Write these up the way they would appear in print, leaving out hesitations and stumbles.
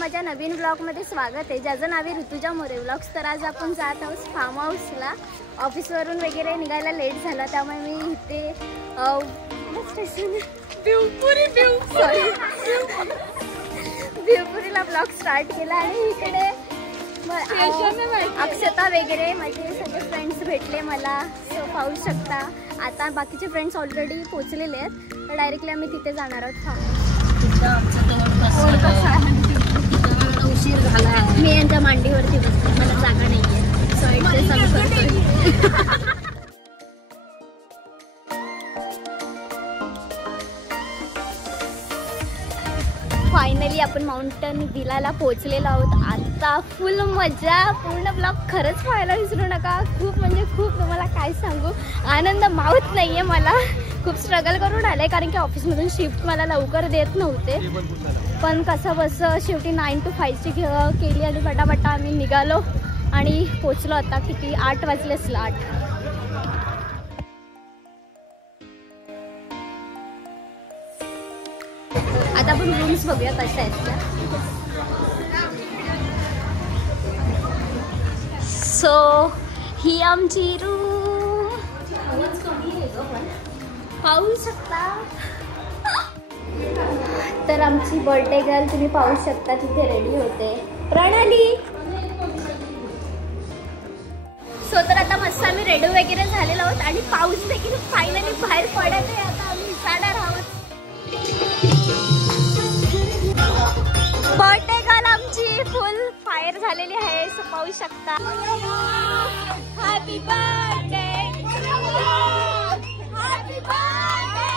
माझ्या नवीन ब्लॉगमध्ये स्वागत आहे, ज्याचं नाव आहे ऋतुजा मोरे व्लॉग्स। तर आज आपण जात आहोत फार्म हाऊसला। ऑफिसवरून वगैरे निघायला लेट झाला, त्यामुळे मी इथे भिवपुरीला ब्लॉग स्टार्ट केला आणि इकडे अक्षता वगैरे माझे सगळे फ्रेंड्स भेटले मला, सो पाहू शकता। आता बाकीचे फ्रेंड्स ऑलरेडी पोचलेले आहेत, तर डायरेक्टली आम्ही तिथे जाणार आहोत फार्म उशीर झाला। मी यांच्या मांडीवरती बसते, मला जागा नाहीये, सो इथे चालू फायनली आपण माउंटन विलाला पोहोचलेलो आहोत। आता फुल मजा, पूर्ण ब्लॉग खरंच पाहायला विसरू नका। खूप म्हणजे खूप, तुम्हाला काय सांगू, आनंद मावत नाहीये मला। खूप स्ट्रगल करून आले, कारण की ऑफिसमधून शिफ्ट मला लवकर देत नव्हते, पण कसं बसं शेवटी 9 to 5ची केली आणि पटापटा आम्ही निघालो आणि पोचलो। आता किती 8 वाजले असलं, 8। आता आपण रूम्स बघूया कशा आहेत त्या। सो ही आमची रूम, पाहू शकता। तर आमची बर्थडे गर्ल तुम्ही पाहू शकता तिथे रेडी होते, प्रणाली। सो तर आता मस्त आम्ही रेडी वगैरे झालेलो आहोत आणि पाऊस देखील फायनली बाहेर पडत आहे। आता आम्ही जाणार आहोत। बर्थडे गर्ल आमची फुल फायर झालेली आहे, सो पाहू शकता। Happy birthday, happy birthday.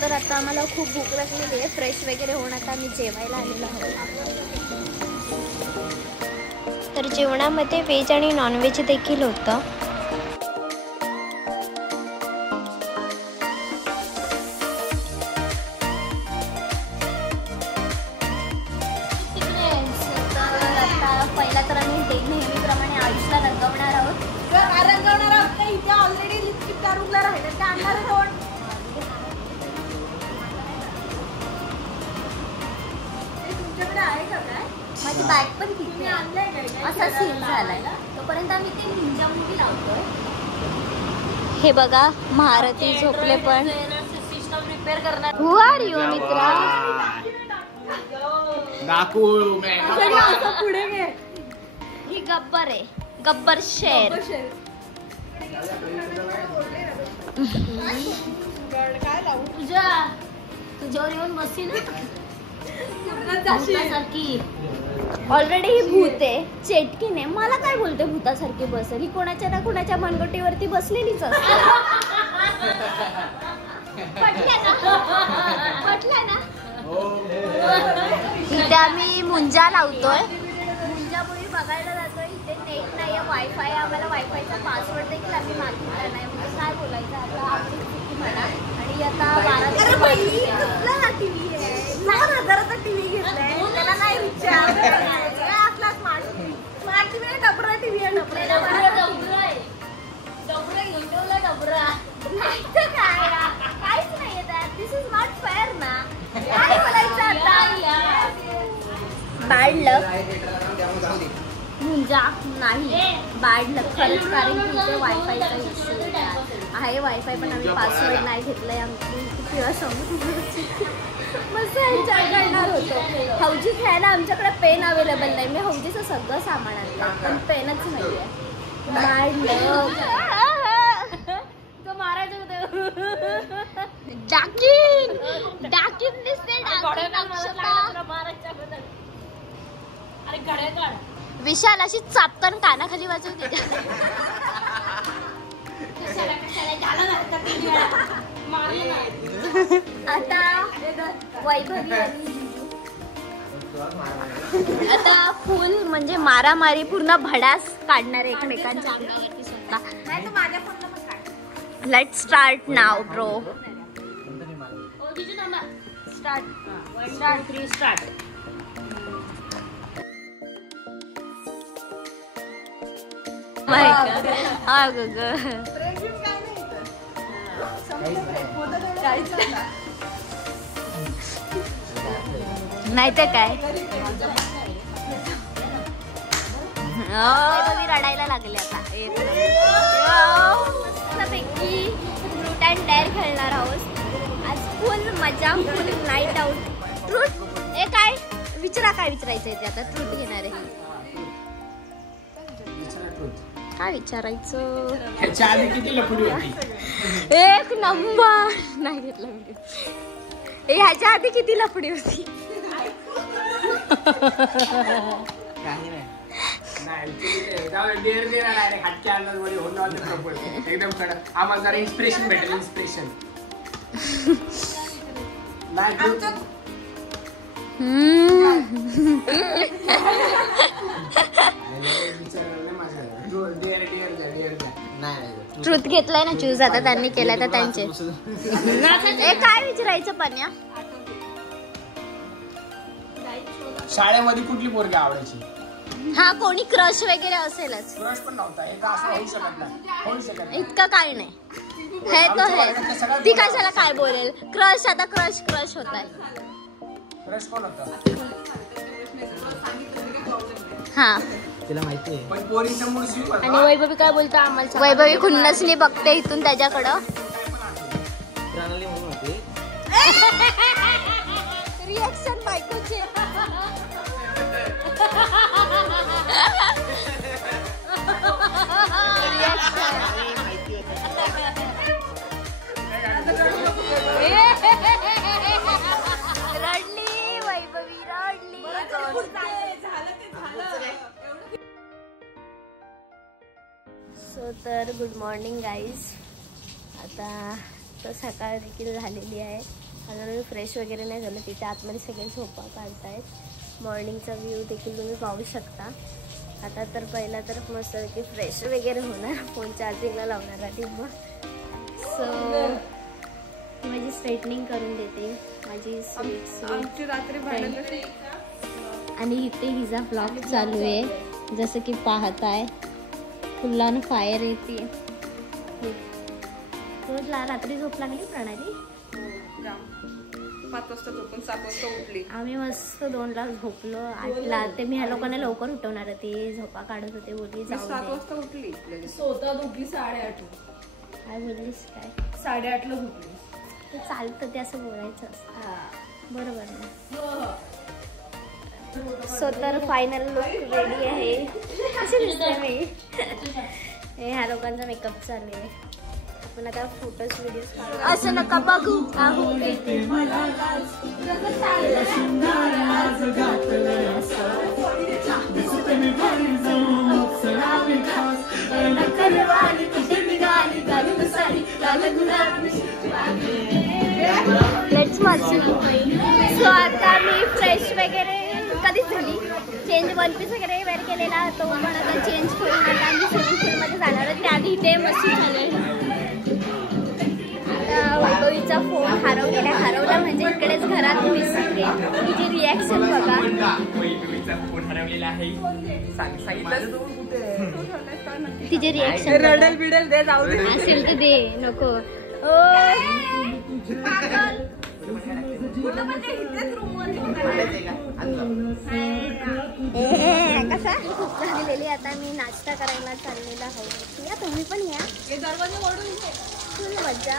तर आता आम्हाला खूप भूक लागलेली आहे, फ्रेश वगैरे होऊन आता आम्ही जेवायला आलेलो आहोत। तर जेवणामध्ये व्हेज आणि नॉनव्हेज देखील होतं। पहिला तर आम्ही नेहमीप्रमाणे आयुषला रंगवणार आहोत। इथे ऑलरेडी लिपस्टिक त्या रूमला राहिले, त्या आणणार आहोत। माझी बॅग पण तिथे असा सीन झालाय, तोपर्यंत आम्ही ते निंजा मूवी लावतोय। हे बघा महारथी झोपले पण। हु आर यू मित्रा? पुढे घे, ही गब्बर आहे, गब्बर शेर। तुझ्यावर येऊन बसती ना भूतासारखी। ऑलरेडी ही भूत आहे, चेटकीने मला काय बोलते भूतासारखी बसेल, ही कोणाच्या ना कोणाच्या मनगटीवरती बसलेलीच असते। पटलं ना? इथे आम्ही मुंजा लावतोय, मुंजामुळे बघायला जातोय। इथे नेट नाही आहे, वायफाय, आम्हाला वायफायचा पासवर्ड देखील आम्ही मागितला नाही, म्हणजे काय बोलायचं आता आमची चुकी म्हणा। आणि आता 12 टीव्ही आहे, 9,000चा टीव्ही घेतलाय, त्याला नाही विचार आपला स्मार्ट टीव्ही डबरा टीव्ही आहे, डबरा काहीच नाहीये त्यात। दिस इज नॉट फेअर ना। बॅड लक म्हणजे नाही बॅड लक खरंच, कारण की इथे वायफायचा इश्यू आहे. वायफाय पण आम्ही पासवर्ड नाही घेतलाय. आमची किंवा समोर मस्त एन्जॉय करणार होतो. हौजी खेळायला आमच्याकडे पेन अवेलेबल नाही. मी हौजीचं सगळं सामान आणलं पण पेनच नाही आहे. बॅड लक. तो मारायचं होतं. डाकीन दिसते. विशाल अशी चापकन कानाखाली वाजवते. आता वैभवी आता फुल म्हणजे मारामारी पूर्ण भडास काढणार एकमेकांच्या अंगावरती सुद्धा. Let's start now bro. Start 1 2 3 start. हा ग नाही तर काय रडायला लागले आता. मस्तपैकी फ्रूट अँड डेअर खेळणार आहोत आज. फुल मजा, फुल नाईट आउट. ट्रूथ ए काय विचारा, काय विचारायचंय ते आता. ट्रूथ घेणार आहे. काय विचारायचं? ह्याच्या आधी किती लफडी होती? एक नंबर. नाही घेतला व्हिडिओ. ह्याच्या आधी किती लफडी होती? एकदम कडक. आम्हाला जरा इन्स्पिरेशन भेटेल. इन्स्पिरेशन ट्रूथ घेतलाय ना चूज. आता त्यांनी केलाय तर त्यांचे. ए काय विचारायचं पन्या? शाळेमध्ये कुठली पोरगी आवडायची? हा कोणी क्रश वगैरे असेलच. क्रश पण नव्हता. हे असं होऊ शकत नाही. होऊ शकत नाही. इतकं काय नाही. हे तो हे ती कशाला काय बोलेल. क्रश आता क्रश होत आहे. क्रश कोण होता? हा तिला माहिती आहे. पण पोरीचं मूळ स्वीप होता. आणि वैभवी काय बोलतो आम्हाला? वैभवी खुन्नसनी बघते इथून त्याच्याकडं. प्रणाली म्हणून होती. रिएक्शन बायकोचे. रडली वैभवी रडली. सो तर गुड मॉर्निंग गाईज. आता तर सकाळ देखील झालेली आहे. अजून मी फ्रेश वगैरे नाही झालं. तिथे आतमध्ये सगळे झोपा काढतायत. मॉर्निंगचा व्ह्यू देखील तुम्ही पाहू शकता. आता तर पहिला तर मस्त की फ्रेश वगैरे होणार. फोन चार्जिंगला लावणार आधी. मग सो माझी स्ट्रेटनिंग करून देते माझी स्वीट रात्री. आणि इथे हिचा ब्लॉग चालू आहे जसं की पाहताय. फुल्लान फायर येते. रोजला रात्री झोप लागली प्रणाली? 5 वाजता झोपून 7 वाजता उठली. आम्ही मस्त 2ला झोपलो. 8ला ते मी ह्या लोकांना लवकर उठवणार होते. झोपा काढत होते. बोलली 7 वाजता उठली. स्वतः उठली 8:30. काय बोललीस? काय 8:30ला झोपली. ते चालतं ते असं बोलायचं असतं. बरोबर ना? सो तर फायनल लुक रेडी आहे. कशी दिसते मी? हे ह्या लोकांचा मेकअप चालू आहे. आपण आता फोटोज व्हिडिओज काढू. असं नका बघू. लेट्स मस्ती. सो आता मी फ्रेश वगैरे कधीच झाली. चेंज 1 पीस वगैरे वेअर केलेला. तो पण आता चेंज करून आता आम्ही स्विमिंग पूलमध्ये जाणार आहोत. त्याआधी इथे मस्ती झाली. आता वैभवीचा फोन हरवला म्हणजे इकडेच घरात विसरून गेली. तिची रिॲक्शन बघा. फोन हरवलेला आहे. तिची रिॲक्शन रडल बिडल दे जाऊ दे. असेल तर दे. नको कसा खूप झालेली. आता मी नाश्ता करायला चाललेला आहोत. या तुम्ही पण या. दरवाजे ओढून फुल मजा.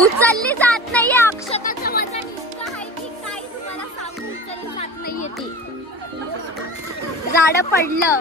उचलली जात नाहीये. अक्षताचं वजन इतकं आहे की काय तुम्हाला सांगू. उचलली जात नाहीये ती. झाड पडलं.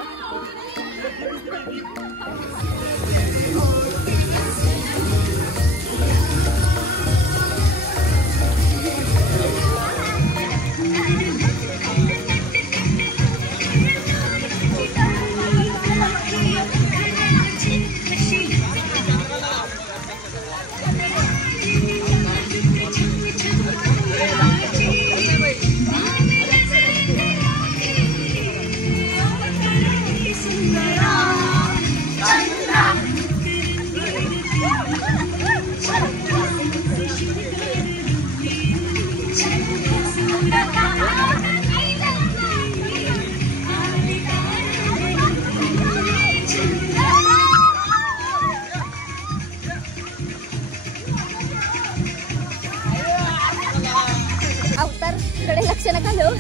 अवतारकडे लक्ष नका देऊ.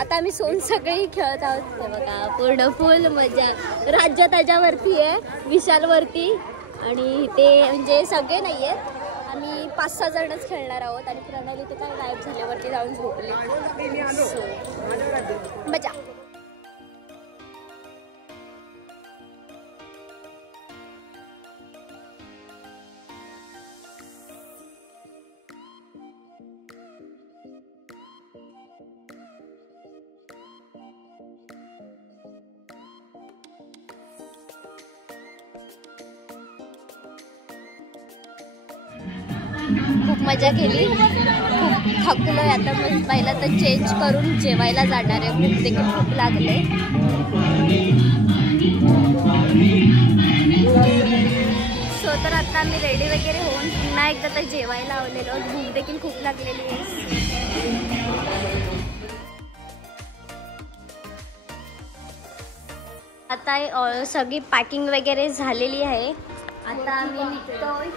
आता आम्ही सोन सगळी खेळत आहोत. ते बघा पूर्ण फुल मजा. राज्य त्याच्यावरती आहे, विशालवरती. आणि ते म्हणजे सगळे नाही आहेत. आम्ही 5-6 जणच खेळणार आहोत. आणि प्रणाली ते काय गायब झाल्यावरती जाऊन झोपले. मजा. खूप मजा केली. खूप थकलोय आता. मग पहिला तर चेंज करून जेवायला जाणार आहे. भूक देखील खूप लागले. सो तर आता मी रेडी वगैरे होऊन पुन्हा एकदा तर जेवायला आवलेलो. भूक देखील खूप लागलेली आहे. आता सगळी पॅकिंग वगैरे झालेली आहे. आता आम्ही निघतोय.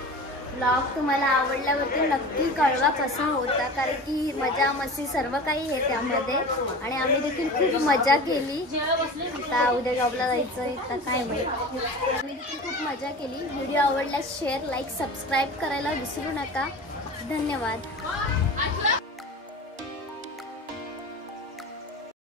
ब्लॉग तुम्हाला आवडल्यावरती नक्की कळवा कसा होता. कारण की मजा मस्ती सर्व काही आहे त्यामध्ये. आणि आम्ही देखील खूप मजा केली. आता उद्या जॉबला जायचं आहे तर काय माहिती. आम्ही देखील खूप मजा केली. व्हिडिओ आवडल्यास शेअर, लाईक, सबस्क्राईब करायला विसरू नका. धन्यवाद.